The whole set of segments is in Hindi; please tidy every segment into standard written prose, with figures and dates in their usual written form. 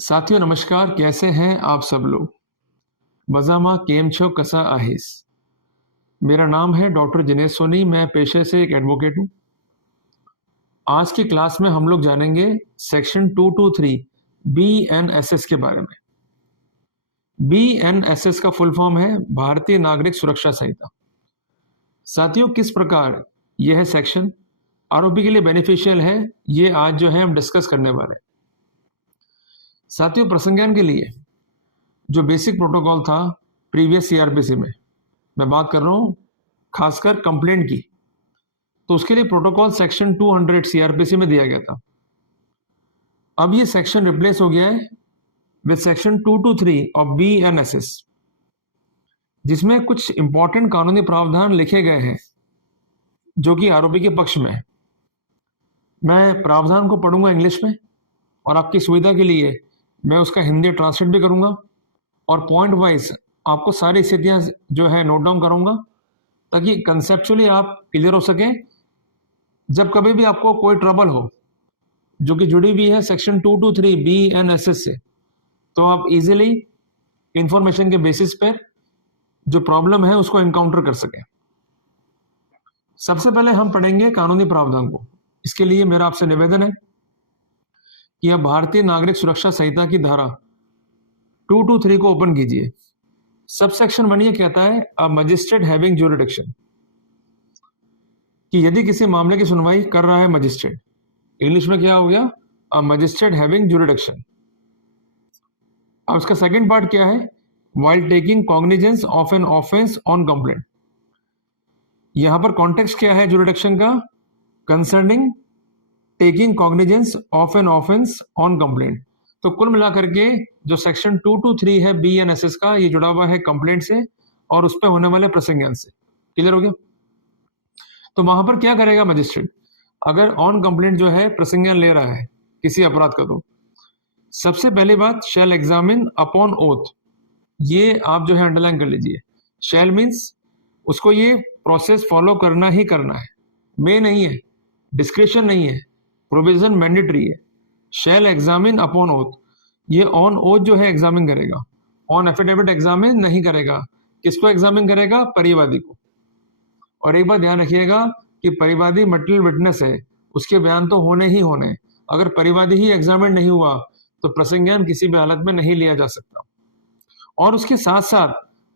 साथियों नमस्कार, कैसे हैं आप सब लोग। मजामा केम छो कसा आहिस। मेरा नाम है डॉक्टर जिनेश सोनी। मैं पेशे से एक एडवोकेट हूं। आज की क्लास में हम लोग जानेंगे सेक्शन 223 BNSS के बारे में। BNSS का फुल फॉर्म है भारतीय नागरिक सुरक्षा संहिता। साथियों, किस प्रकार यह सेक्शन आरोपी के लिए बेनिफिशियल है, ये आज जो है हम डिस्कस करने वाले हैं। साथियों, प्रसंज्ञान के लिए जो बेसिक प्रोटोकॉल था प्रीवियस सीआरपीसी में, मैं बात कर रहा हूं खासकर कंप्लेंट की, तो उसके लिए प्रोटोकॉल सेक्शन 200 सीआरपीसी में दिया गया था। अब ये सेक्शन रिप्लेस हो गया है विद सेक्शन 223 ऑफ BNSS, जिसमें कुछ इंपॉर्टेंट कानूनी प्रावधान लिखे गए हैं जो कि आरोपी के पक्ष में है। मैं प्रावधान को पढ़ूंगा इंग्लिश में और आपकी सुविधा के लिए मैं उसका हिंदी ट्रांसलेट भी करूंगा और पॉइंट वाइज आपको सारी स्थितियां जो है नोट डाउन करूंगा ताकि कंसेप्चुअली आप क्लियर हो सके। जब कभी भी आपको कोई ट्रबल हो जो कि जुड़ी हुई है सेक्शन 223 BNSS से, तो आप इजीली इंफॉर्मेशन के बेसिस पर जो प्रॉब्लम है उसको एनकाउंटर कर सकें। सबसे पहले हम पढ़ेंगे कानूनी प्रावधान को। इसके लिए मेरा आपसे निवेदन है कि आप भारतीय नागरिक सुरक्षा संहिता की धारा 223 को ओपन कीजिए। सबसेक्शन 1 ये कहता है अ मजिस्ट्रेट हैविंग ज्यूरिडिक्शन, कि यदि किसी मामले की सुनवाई कर रहा है मजिस्ट्रेट, इंग्लिश में क्या हो गया, अ मजिस्ट्रेट हैविंग ज्यूरिडिक्शन। अब इसका सेकंड पार्ट क्या है, while taking cognizance of an offence on complaint. यहां पर कॉन्टेक्स्ट क्या है ज्यूरिडिक्शन का, concerning taking cognizance of an offence on complaint. तो कुल मिलाकर के जो सेक्शन 223 है BNSS का, ये जुड़ा हुआ है कंप्लेंट से और उस पर होने वाले प्रसंज्ञान से। क्लियर हो गया। तो वहां पर क्या करेगा मजिस्ट्रेट, अगर ऑन कंप्लेंट जो है प्रसंज्ञान ले रहा है किसी अपराध का, तो सबसे पहली बात शैल एग्जामिन अपॉन ओथ। ये आप जो है अंडरलाइन कर लीजिए। शैल मीन्स उसको ये प्रोसेस फॉलो करना ही करना है, मे नहीं है, डिस्क्रिप्शन नहीं है, प्रोविजन मैंडेटरी है। शैल एग्जामिन अपॉन ओथ, ये ऑन ओथ जो है एग्जामिन करेगा, ऑन एफिडेविट एग्जामिन नहीं करेगा। किसको एग्जामिन करेगा, परिवादी को। और एक बात ध्यान रखिएगा कि परिवादी मटेरियल विटनेस है, उसके बयान तो होने ही होने। अगर परिवादी ही एग्जामिन नहीं हुआ तो प्रसंज्ञान किसी भी हालत में नहीं लिया जा सकता। और उसके साथ साथ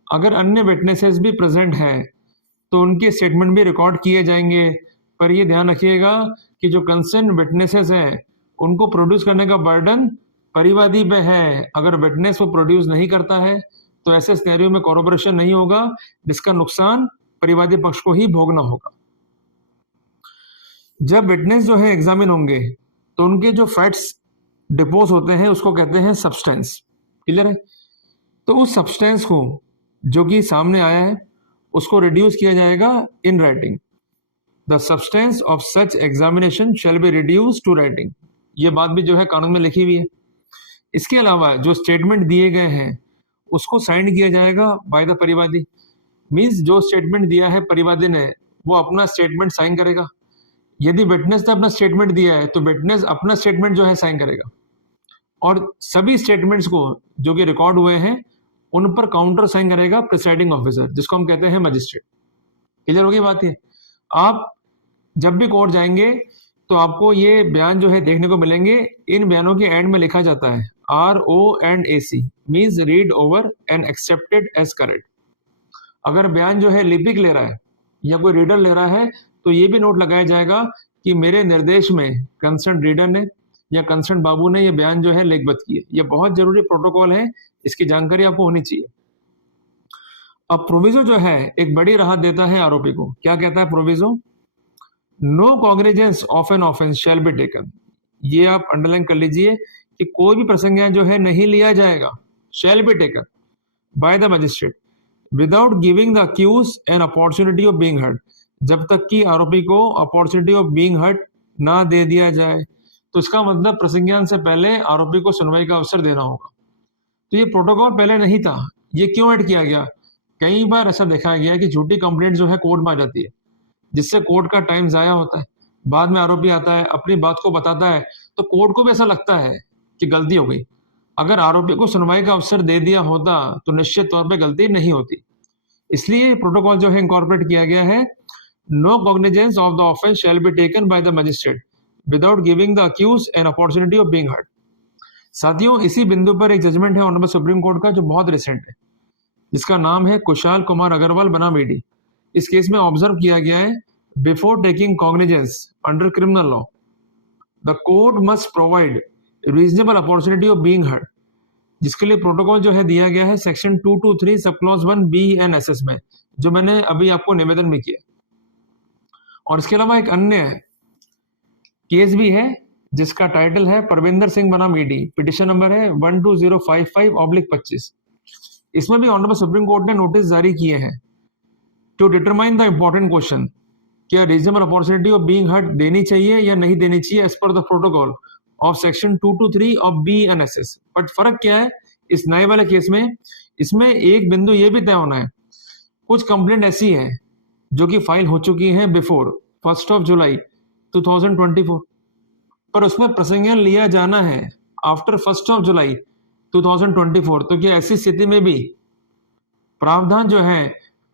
अगर अन्य विटनेसेस भी प्रेजेंट हैं तो उनके स्टेटमेंट भी रिकॉर्ड किए जाएंगे। पर ये ध्यान रखिएगा कि जो कंसर्न विटनेसेस हैं उनको प्रोड्यूस करने का बर्डन परिवादी पे है। अगर विटनेस वो प्रोड्यूस नहीं करता है तो ऐसे सिनेरियो में कॉर्पोरेशन नहीं होगा, जिसका नुकसान परिवादी पक्ष को ही भोगना होगा। जब विटनेस जो है एग्जामिन होंगे तो उनके जो फैक्ट्स डिपोज होते हैं उसको कहते हैं सब्सटेंस। क्लियर है। तो उस सब्सटेंस को जो कि सामने आया है उसको रिड्यूस किया जाएगा in writing. The substance of such examination shall be reduce to writing. ये बात भी जो है कानून में लिखी हुई है। इसके अलावा जो स्टेटमेंट दिए गए हैं उसको साइन किया जाएगा बाय द परिवादी। मीन्स जो स्टेटमेंट दिया है परिवादी ने वो अपना स्टेटमेंट साइन करेगा। यदि विटनेस ने अपना स्टेटमेंट दिया है तो विटनेस अपना स्टेटमेंट जो है साइन करेगा। और सभी स्टेटमेंट्स को जो कि रिकॉर्ड हुए हैं उन पर काउंटर साइन करेगा प्रिसाइडिंग ऑफिसर, जिसको हम कहते हैं मजिस्ट्रेट। क्लियर हो गई बात। ये आप जब भी कोर्ट जाएंगे तो आपको ये बयान जो है देखने को मिलेंगे। इन बयानों के एंड में लिखा जाता है ROAC, means read over and accepted as correct. अगर बयान जो है लिपिक ले रहा है या कोई रीडर ले रहा है तो ये भी नोट लगाया जाएगा कि मेरे निर्देश में कंसर्न रीडर ने या कंसर्न बाबू ने ये बयान जो है लेखबद्ध किए। ये बहुत जरूरी प्रोटोकॉल है, इसकी जानकारी आपको होनी चाहिए। अब प्रोविजो जो है एक बड़ी राहत देता है आरोपी को। क्या कहता है proviso, no cognizance of an offence shall be taken. ये आप अंडरलाइन कर लीजिए कि कोई भी प्रसंज्ञान जो है नहीं लिया जाएगा, shall be taken by the magistrate without giving the accuse an opportunity of being heard. जब तक कि आरोपी को अपॉर्चुनिटी ऑफ बीइंग हर्ड ना दे दिया जाए। तो इसका मतलब प्रसंज्ञान से पहले आरोपी को सुनवाई का अवसर देना होगा। तो ये प्रोटोकॉल पहले नहीं था। ये क्यों ऐड किया गया, कई बार ऐसा देखा गया कि झूठी कंप्लेंट जो है कोर्ट में आ जाती है, जिससे कोर्ट का टाइम जाया होता है। बाद में आरोपी आता है, अपनी बात को बताता है, तो कोर्ट को भी ऐसा लगता है कि गलती हो गई, अगर आरोपी को सुनवाई का अवसर दे दिया होता तो निश्चित तौर पे गलती नहीं होती। इसलिए प्रोटोकॉल जो है इनकॉर्पोरेट किया गया है, no cognizance of the offence shall be taken by the magistrate without giving the accuse an opportunity of being heard. साथियों, इसी बिंदु पर एक जजमेंट है ऑनरेबल सुप्रीम कोर्ट का जो बहुत रिसेंट है, जिसका नाम है कुशाल कुमार अग्रवाल बनाम ईडी। इस केस में ऑब्जर्व किया गया है, before taking cognizance under criminal law the court must provide reasonable opportunity of being heard, जिसके लिए प्रोटोकॉल जो है दिया गया है section 223 sub clause 1 B and S में, जो मैंने अभी आपको निवेदन में किया। और इसके अलावा एक अन्य केस भी है जिसका टाइटल है परविंदर सिंह बनाम ईडी, पिटिशन नंबर है 12055/25। इसमें भी ऑनरेबल सुप्रीम कोर्ट ने नोटिस जारी किए हैं to determine the important question, क्या reasonable opportunity of being heard देनी चाहिए या नहीं देनी चाहिए as per the protocol of section 223 of B and S. But फर्क क्या है इस नए वाले केस में, इसमें एक बिंदु ये भी तय होना है, कुछ कंप्लेंट ऐसी है जो कि फाइल हो चुकी है बिफोर 1 जुलाई 2024, पर उसमें प्रसंज्ञान लिया जाना है आफ्टर 1 जुलाई 2024। तो क्या ऐसी स्थिति में भी प्रावधान जो है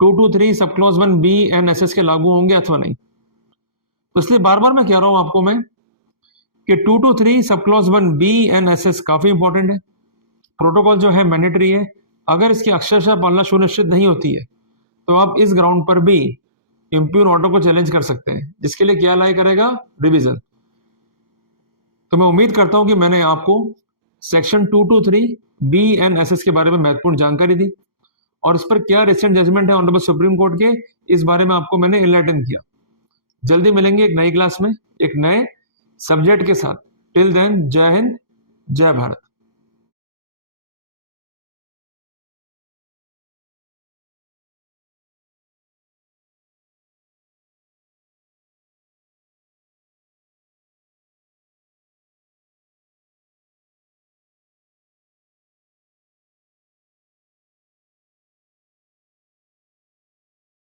223 sub clause 1 B and S के लागू होंगे अथवा नहीं? तो इसलिए बार बार मैं कह रहा हूं आपको मैं कि 223 sub clause 1 B and S काफी इंपॉर्टेंट है। प्रोटोकॉल जो है मैंडेटरी है, अगर इसकी अक्षरशः पालना सुनिश्चित नहीं होती है तो आप इस ग्राउंड पर भी इम्प्यून ऑर्डर को चैलेंज कर सकते हैं, जिसके लिए क्या लाई करेगा, रिवीजन। तो मैं उम्मीद करता हूं कि मैंने आपको सेक्शन 223 बी एंड एस के बारे में महत्वपूर्ण जानकारी दी और इस पर क्या रिसेंट जजमेंट है ऑनरेबल सुप्रीम कोर्ट के, इस बारे में आपको मैंने इनलाइटन किया। जल्दी मिलेंगे एक नई क्लास में एक नए सब्जेक्ट के साथ। टिल देन, जय हिंद, जय भारत।